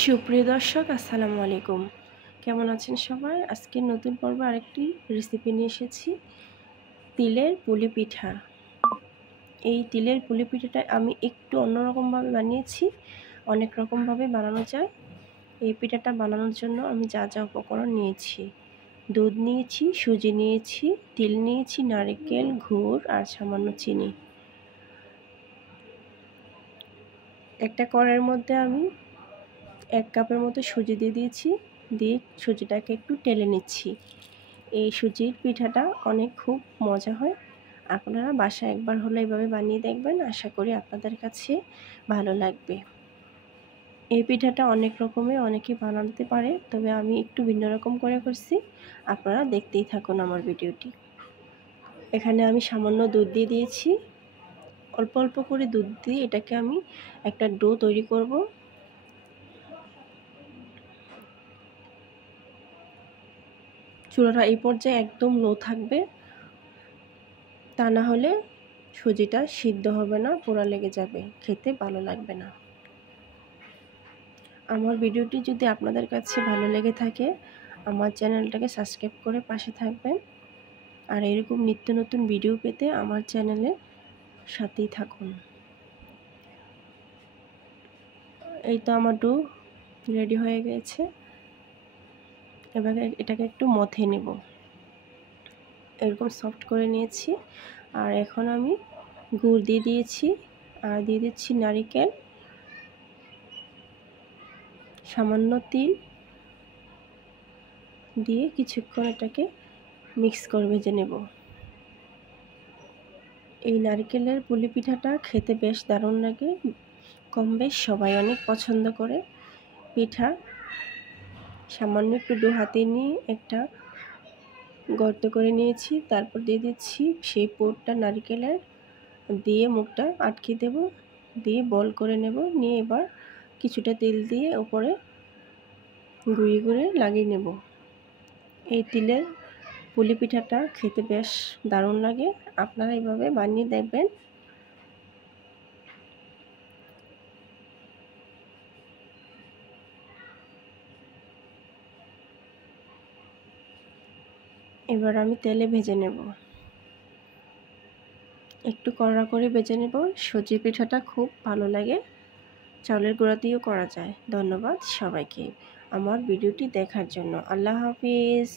সুপ্রিয় দর্শক আসসালামু আলাইকুম। কেমন আছেন সবাই? আজকে নতুন পর্বে আরেকটি রেসিপি নিয়ে এসেছি, তিলের পুলি পিঠা। এই তিলের পুলি পিঠাটা আমি একটু অন্যরকমভাবে বানিয়েছি। অনেক রকমভাবে বানানো যায়। এই পিঠাটা বানানোর জন্য আমি যা যা উপকরণ নিয়েছি: দুধ নিয়েছি, সুজি নিয়েছি, তিল নিয়েছি, নারকেল, গুড় আর সামান্য চিনি। একটা কড়াইয়ের মধ্যে আমি 1 কাপের মতো সুজি দিয়ে দিয়েছি। দিয়ে সুজিটাকে একটু টেলে নিচ্ছি। এই সুজির পিঠাটা খুব মজা হয়। আপনারা বাসায় একবার হলে এভাবে বানিয়ে দেখবেন, আশা করি আপনাদের কাছে ভালো লাগবে। এই পিঠাটা অনেক রকমের অনেকে বানাতে পারে, তবে আমি একটু ভিন্ন রকম করে করছি। আপনারা দেখতেই থাকুন আমার ভিডিওটি। এখানে আমি সামান্য দুধ দিয়ে দিয়েছি। অল্প অল্প করে দুধ দিয়ে এটাকে আমি একটা ডো তৈরি করব। চুলাটা এই পর্যায়ে একদম লো থাকবে, তা না হলে সুজিটা সিদ্ধ হবে না, পোড়া লেগে যাবে, খেতে ভালো লাগবে না। আমার ভিডিওটি যদি আপনাদের কাছে ভালো লেগে থাকে, আমার চ্যানেলটাকে সাবস্ক্রাইব করে পাশে থাকবেন। আর এরকম নিত্য নতুন ভিডিও পেতে আমার চ্যানেলের সাথেই থাকুন। এই তো আমার ডো রেডি হয়ে গেছে। এবার এটাকে একটু মথে নেব। এরকম সফট করে নিয়েছি। আর এখন আমি গুড় দিয়ে দিয়েছি, আর দিয়ে দিচ্ছি নারকেল, সামান্য তিল দিয়ে কিছুক্ষণ এটাকে মিক্স করে ভেজে নেব। এই নারকেলের পুলি পিঠাটা খেতে বেশ দারুণ লাগে। কম বেশ সবাই অনেক পছন্দ করে। পিঠা সামান্য একটু ডো হাতে নিয়ে একটা গর্ত করে নিয়েছি, তারপর দিয়ে দিচ্ছি সেই পুরটা নারকেলের, দিয়ে মুখটা আটকে দেব, দিয়ে বল করে নেব। নিয়ে এবার কিছুটা তেল দিয়ে উপরে গুঁড়িয়ে গুঁড়িয়ে লাগিয়ে নেব। এই তিলের পুলি পিঠাটা খেতে বেশ দারুণ লাগে। আপনারা এইভাবে বানিয়ে দেখবেন। এবার আমি তেলে ভেজে নেব, একটু কড়া করে ভেজে নেব। সুজি পিঠাটা খুব ভালো লাগে, চাউলের গুঁড়া দিয়েও করা যায়। ধন্যবাদ সবাইকে আমার ভিডিওটি দেখার জন্য। আল্লাহ হাফিজ।